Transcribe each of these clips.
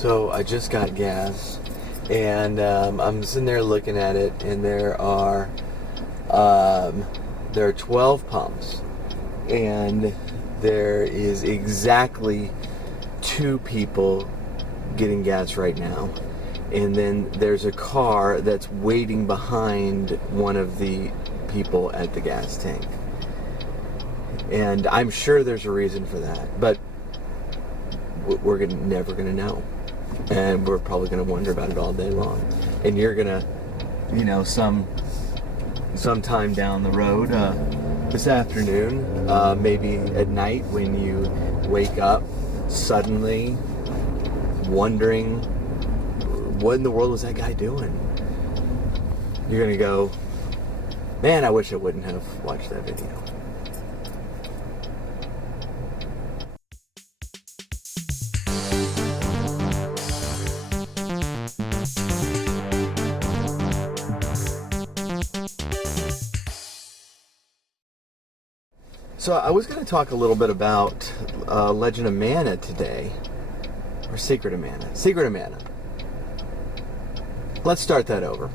So I just got gas, and I'm sitting there looking at it, and there are 12 pumps, and there is exactly 2 people getting gas right now, and then there's a car that's waiting behind one of the people at the gas tank, and I'm sure there's a reason for that, but we're never gonna know. And we're probably going to wonder about it all day long. And you're going to, sometime down the road, this afternoon, maybe at night when you wake up, suddenly wondering, what in the world was that guy doing? You're going to go, man, I wish I wouldn't have watched that video. So I was going to talk a little bit about Legend of Mana today, or Secret of Mana. Secret of Mana. Let's start that over.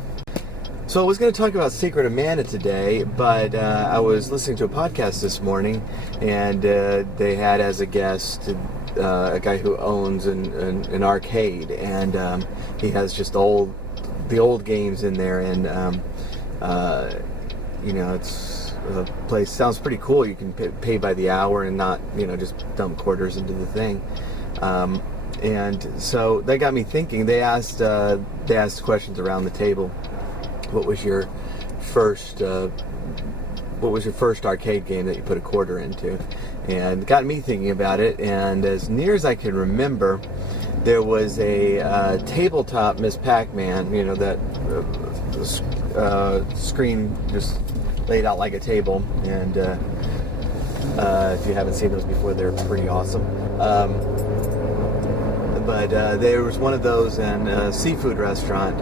So I was going to talk about Secret of Mana today, but I was listening to a podcast this morning, and they had as a guest a guy who owns an arcade, and he has just the old games in there, and it's. The place sounds pretty cool. You can pay by the hour and not, just dump quarters into the thing. And so that got me thinking. They asked questions around the table. What was your first arcade game that you put a quarter into? And it got me thinking about it. And as near as I can remember, there was a tabletop Miss Pac-Man. That screen just laid out like a table, and if you haven't seen those before, they're pretty awesome. But there was one of those in a seafood restaurant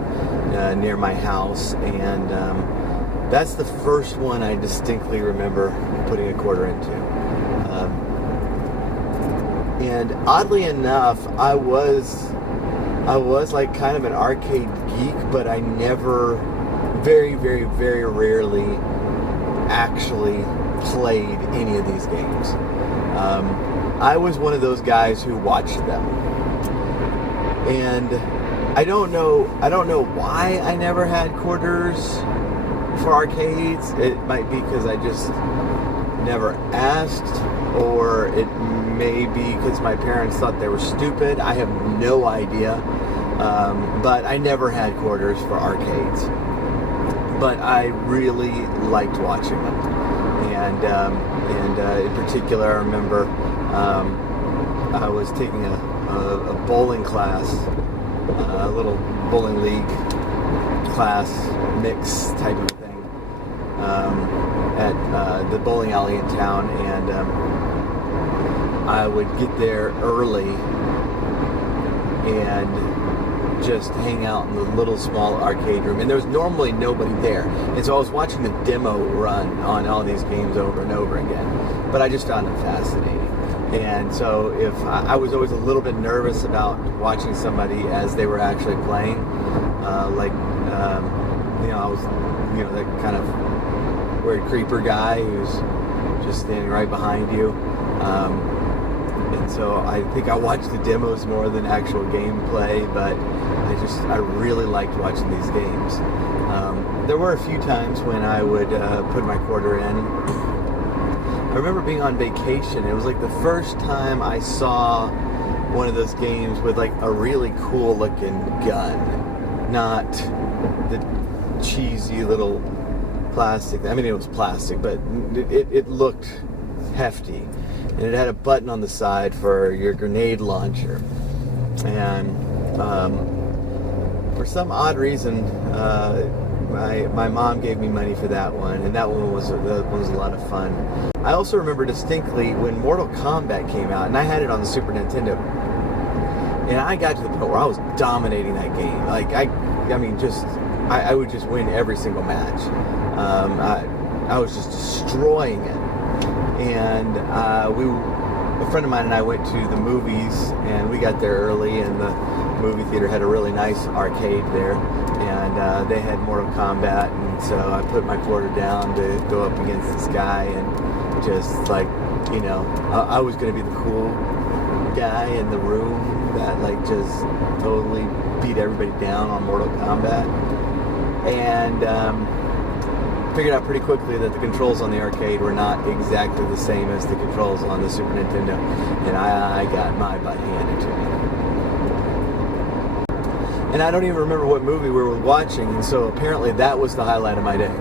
near my house, and that's the first one I distinctly remember putting a quarter into. And oddly enough, I was like kind of an arcade geek, but I never, very, very, very rarely actually played any of these games. I was one of those guys who watched them, and I don't know why I never had quarters for arcades. It might be because I just never asked, or it may be because my parents thought they were stupid. I have no idea, but I never had quarters for arcades. But I really liked watching them, and in particular, I remember I was taking a bowling class, a little bowling league class mix type of thing at the bowling alley in town, and I would get there early and just hang out in the little small arcade room, and there was normally nobody there, and so I was watching the demo run on all these games over and over again, but I just found it fascinating. And so if I was always a little bit nervous about watching somebody as they were actually playing, I was that kind of weird creeper guy who's just standing right behind you, and so I think I watched the demos more than actual gameplay, but I really liked watching these games. There were a few times when I would put my quarter in. I remember being on vacation. It was like the first time I saw one of those games with like a really cool looking gun, not the cheesy little plastic. I mean, it was plastic, but it looked hefty. And it had a button on the side for your grenade launcher. And for some odd reason, my mom gave me money for that one, and that one was a lot of fun. I also remember distinctly when Mortal Kombat came out, and I had it on the Super Nintendo, and I got to the point where I was dominating that game. Like I would just win every single match. I was just destroying it. And a friend of mine and I went to the movies, and we got there early, and the movie theater had a really nice arcade there, and they had Mortal Kombat, and so I put my quarter down to go up against this guy, and just like, you know, I was going to be the cool guy in the room that like just totally beat everybody down on Mortal Kombat, and figured out pretty quickly that the controls on the arcade were not exactly the same as the controls on the Super Nintendo, and I got my butt handed to me. And I don't even remember what movie we were watching, and so apparently that was the highlight of my day.